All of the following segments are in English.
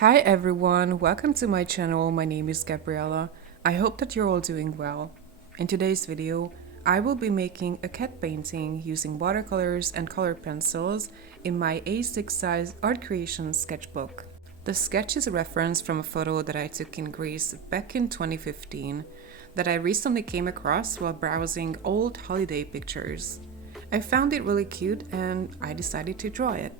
Hi everyone, welcome to my channel. My name is Gabriella. I hope that you're all doing well. In today's video, I will be making a cat painting using watercolors and colored pencils in my A6 size art creation sketchbook. The sketch is a reference from a photo that I took in Greece back in 2015 that I recently came across while browsing old holiday pictures. I found it really cute and I decided to draw it.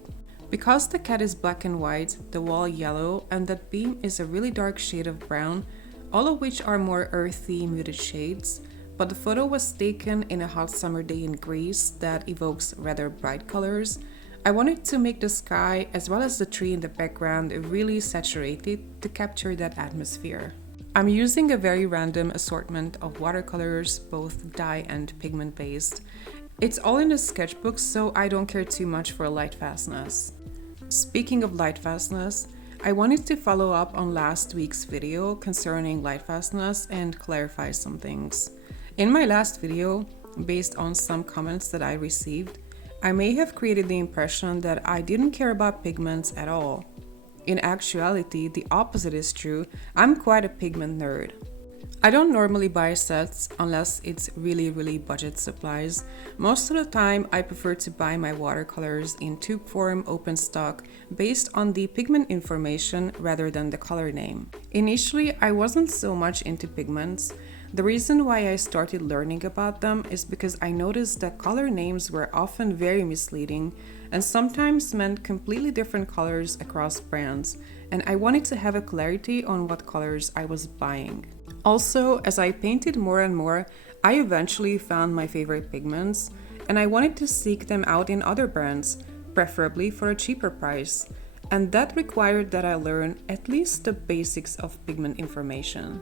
Because the cat is black and white, the wall yellow, and that beam is a really dark shade of brown, all of which are more earthy, muted shades, but the photo was taken in a hot summer day in Greece that evokes rather bright colors, I wanted to make the sky as well as the tree in the background really saturated to capture that atmosphere. I'm using a very random assortment of watercolors, both dye and pigment based. It's all in a sketchbook, so I don't care too much for light fastness. Speaking of light fastness, I wanted to follow up on last week's video concerning light fastness and clarify some things. In my last video, based on some comments that I received, I may have created the impression that I didn't care about pigments at all. In actuality, the opposite is true. I'm quite a pigment nerd. I don't normally buy sets unless it's really budget supplies. Most of the time, I prefer to buy my watercolors in tube form open stock based on the pigment information rather than the color name. Initially, I wasn't so much into pigments. The reason why I started learning about them is because I noticed that color names were often very misleading and sometimes meant completely different colors across brands, and I wanted to have a clarity on what colors I was buying. Also, as I painted more and more, I eventually found my favorite pigments, and I wanted to seek them out in other brands, preferably for a cheaper price. And that required that I learn at least the basics of pigment information.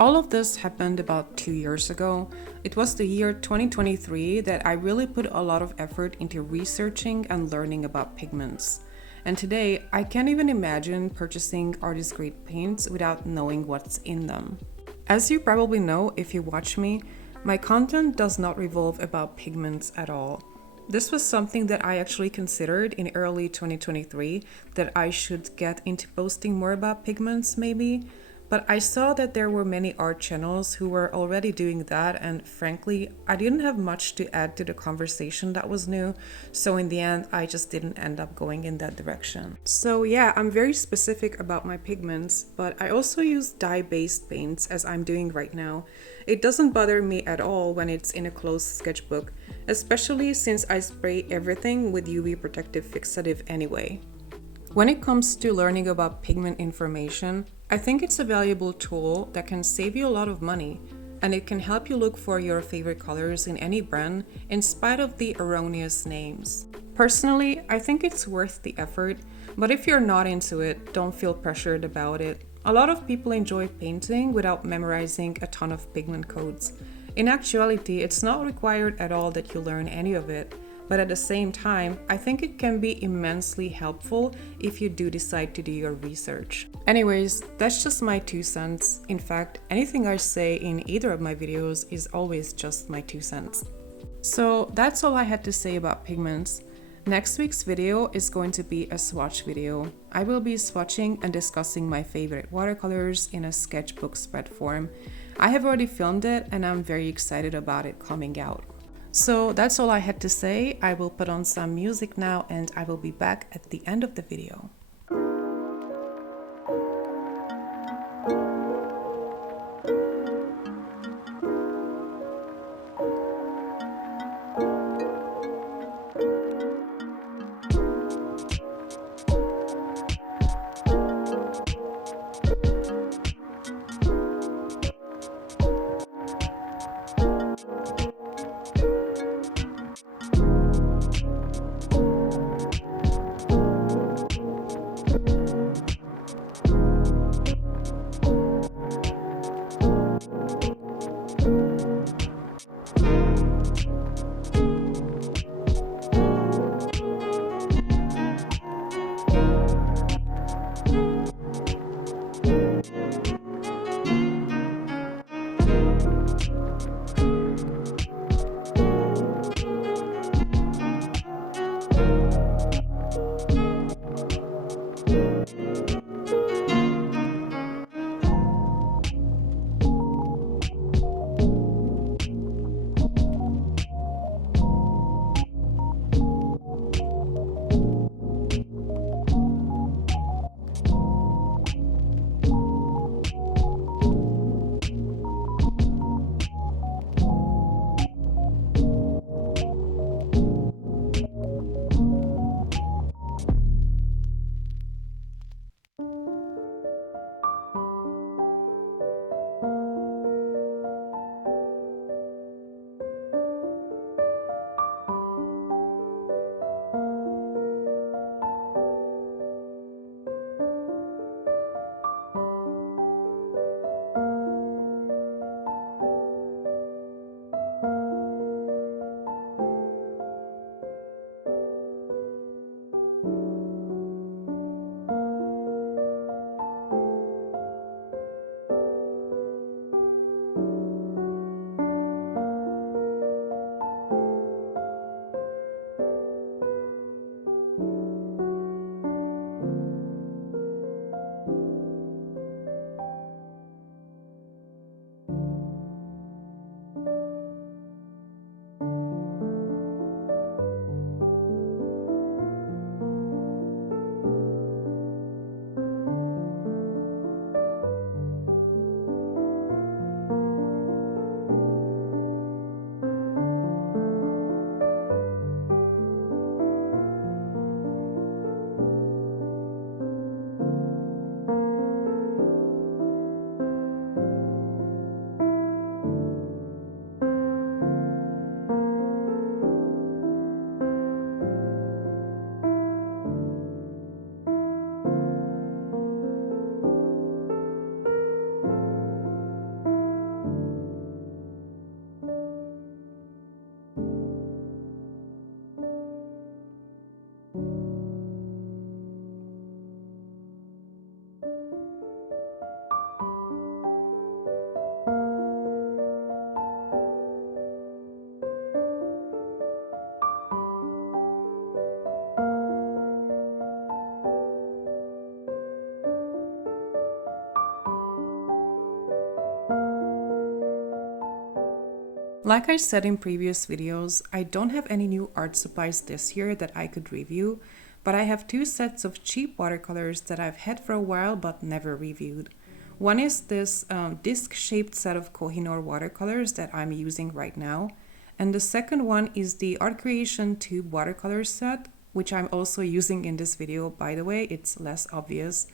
All of this happened about 2 years ago. It was the year 2023 that I really put a lot of effort into researching and learning about pigments. And today, I can't even imagine purchasing artist-grade paints without knowing what's in them. As you probably know if you watch me, my content does not revolve about pigments at all. This was something that I actually considered in early 2023 that I should get into posting more about pigments maybe, but I saw that there were many art channels who were already doing that, and frankly, I didn't have much to add to the conversation that was new, so in the end, I just didn't end up going in that direction. So yeah, I'm very specific about my pigments, but I also use dye-based paints as I'm doing right now. It doesn't bother me at all when it's in a closed sketchbook, especially since I spray everything with UV protective fixative anyway. When it comes to learning about pigment information, I think it's a valuable tool that can save you a lot of money, and it can help you look for your favorite colors in any brand in spite of the erroneous names. Personally, I think it's worth the effort, but if you're not into it, don't feel pressured about it. A lot of people enjoy painting without memorizing a ton of pigment codes. In actuality, it's not required at all that you learn any of it. But at the same time, I think it can be immensely helpful if you do decide to do your research. Anyways, that's just my 2 cents. In fact, anything I say in either of my videos is always just my 2 cents. So that's all I had to say about pigments. Next week's video is going to be a swatch video. I will be swatching and discussing my favorite watercolors in a sketchbook spread form. I have already filmed it and I'm very excited about it coming out. So that's all I had to say. I will put on some music now and I will be back at the end of the video. Like I said in previous videos, I don't have any new art supplies this year that I could review, but I have two sets of cheap watercolors that I've had for a while but never reviewed. One is this disc-shaped set of Kohinoor watercolors that I'm using right now, and the second one is the Art Creation Tube watercolor set, which I'm also using in this video, by the way, it's less obvious.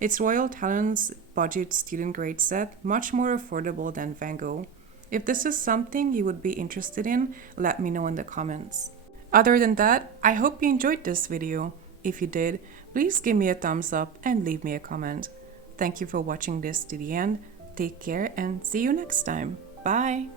It's Royal Talent's budget student grade set, much more affordable than Van Gogh. If this is something you would be interested in, let me know in the comments. Other than that, I hope you enjoyed this video. If you did, please give me a thumbs up and leave me a comment. Thank you for watching this to the end. Take care and see you next time. Bye!